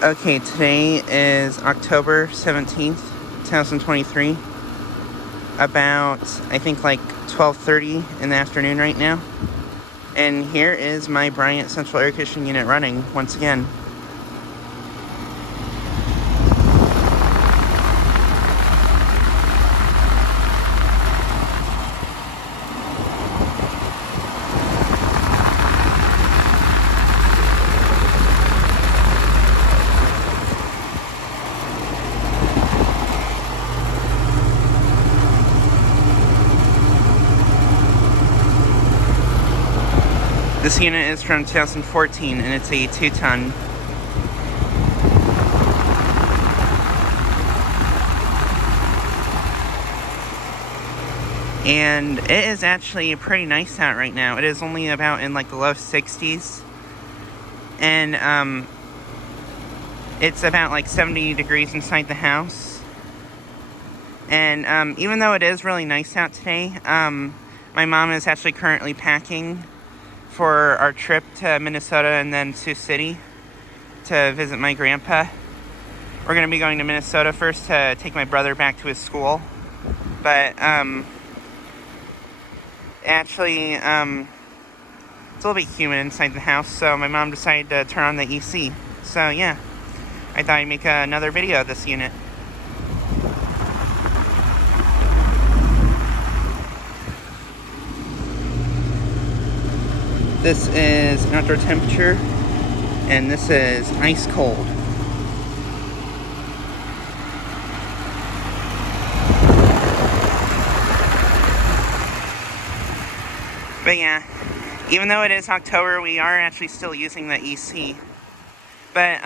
Okay, today is October 17th, 2023. About, I think, like 12:30 in the afternoon right now. And here is my Bryant Central Air Conditioning Unit running once again. This unit is from 2014 and it's a 2-ton. And it is actually pretty nice out right now. It is only about in like the low 60s. And it's about like 70 degrees inside the house. And even though it is really nice out today, my mom is actually currently packing for our trip to Minnesota and then Sioux City to visit my grandpa. We're going to be going to Minnesota first to take my brother back to his school. But actually, it's a little bit humid inside the house, so my mom decided to turn on the AC. So yeah, I thought I'd make another video of this unit. This is outdoor temperature, and this is ice cold. But yeah, even though it is October, we are actually still using the AC. But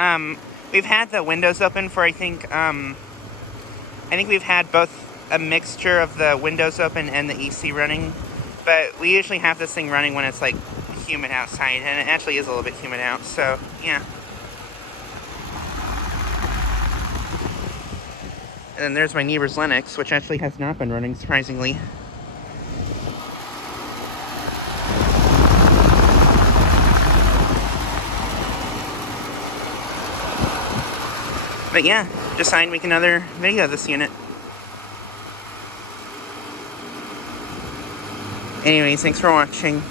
we've had the windows open for I think we've had both a mixture of the windows open and the AC running. But we usually have this thing running when it's like humid outside, and it actually is a little bit humid out, so yeah. And then there's my neighbor's Lennox, which actually has not been running, surprisingly. But yeah, decided to make another video of this unit. Anyways, thanks for watching.